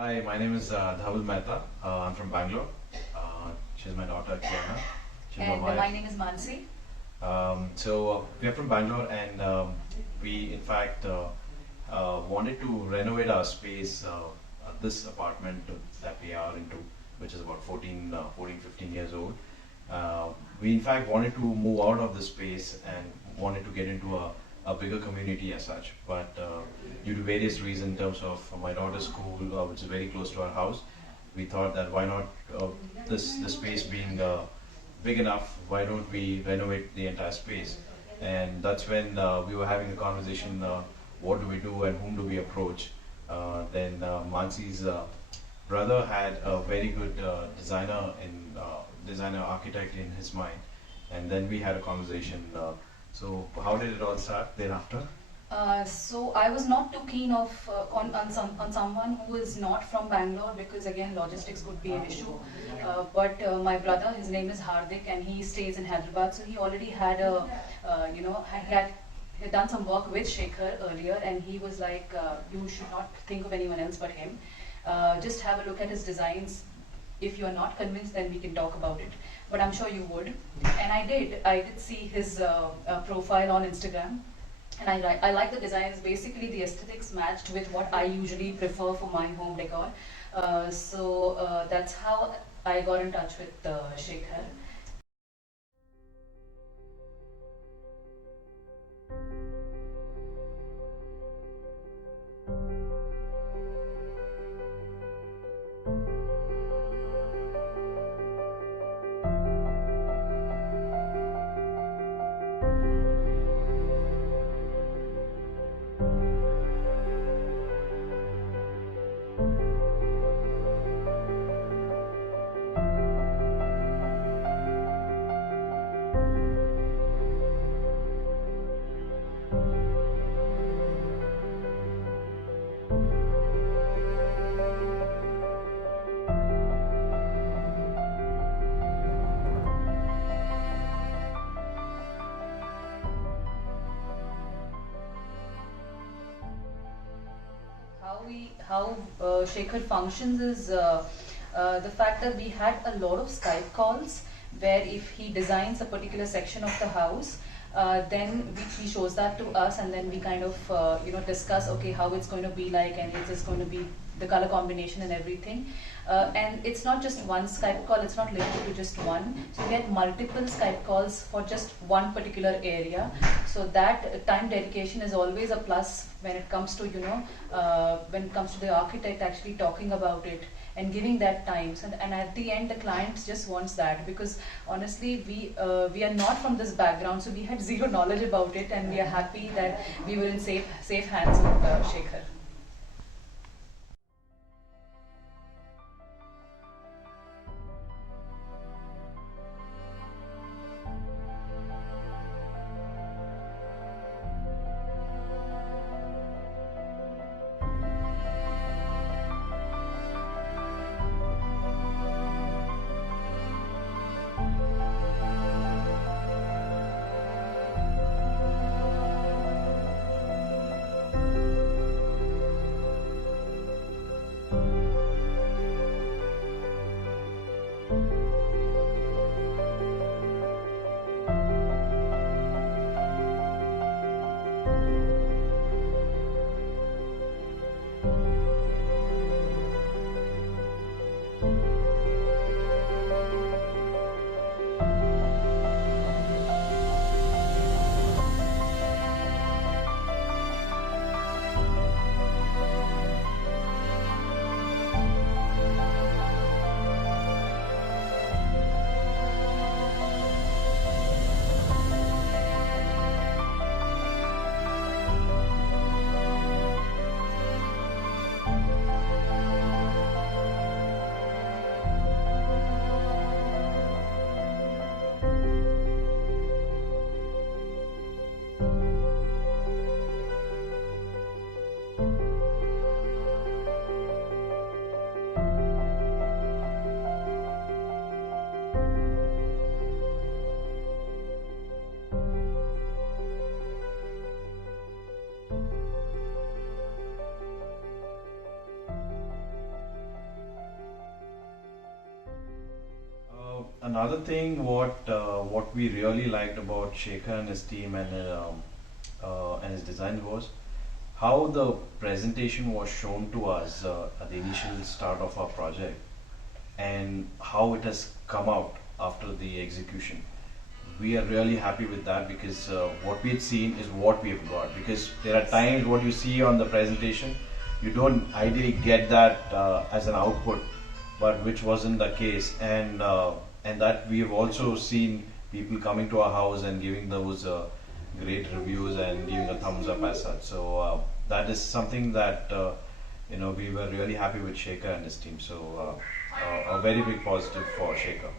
Hi, my name is Dhaval Mehta. I'm from Bangalore. She's my daughter, Kiana. She's my And wife. my name is Mansi. We are from Bangalore, and we, in fact, wanted to renovate our space, this apartment that we are into, which is about 15 years old. Uh, we, in fact, wanted to move out of the space and wanted to get into a bigger community as such. But due to various reasons, in terms of my daughter's school, which is very close to our house, we thought that why not this space being big enough, why don't we renovate the entire space? And that's when we were having a conversation, what do we do and whom do we approach? Then Mansi's brother had a very good designer architect in his mind, and then we had a conversation. So how did it all start thereafter? So I was not too keen of on someone who is not from Bangalore because again logistics could be an issue. But my brother, his name is Hardik, and he stays in Hyderabad. So he already had he had done some work with Shekhar earlier, and he was like, you should not think of anyone else but him. Just have a look at his designs. If you are not convinced, then we can talk about it. But I'm sure you would. And I did. I did see his profile on Instagram. And I like the designs. Basically, the aesthetics matched with what I usually prefer for my home decor. So that's how I got in touch with Shekhar. How Shekhar functions is the fact that we had a lot of Skype calls where if he designs a particular section of the house, then he shows that to us, and then we kind of discuss okay how it's going to be like, and it is going to be the color combination and everything. And it's not just one Skype call, it's not limited to just one. So you get multiple Skype calls for just one particular area. So that time dedication is always a plus when it comes to, when it comes to the architect actually talking about it and giving that time. So, and at the end, the client just wants that because honestly, we are not from this background, so we had zero knowledge about it, and we are happy that we were in safe hands with Shekhar. another thing, what we really liked about Shekhar and his team and his design was how the presentation was shown to us at the initial start of our project, and how it has come out after the execution. We are really happy with that because what we've seen is what we've got. Because there are times what you see on the presentation, you don't ideally get that as an output, but which wasn't the case, and that we've also seen people coming to our house and giving those great reviews and giving a thumbs up as such. So that is something that we were really happy with Shekhar and his team. So a very big positive for Shekhar.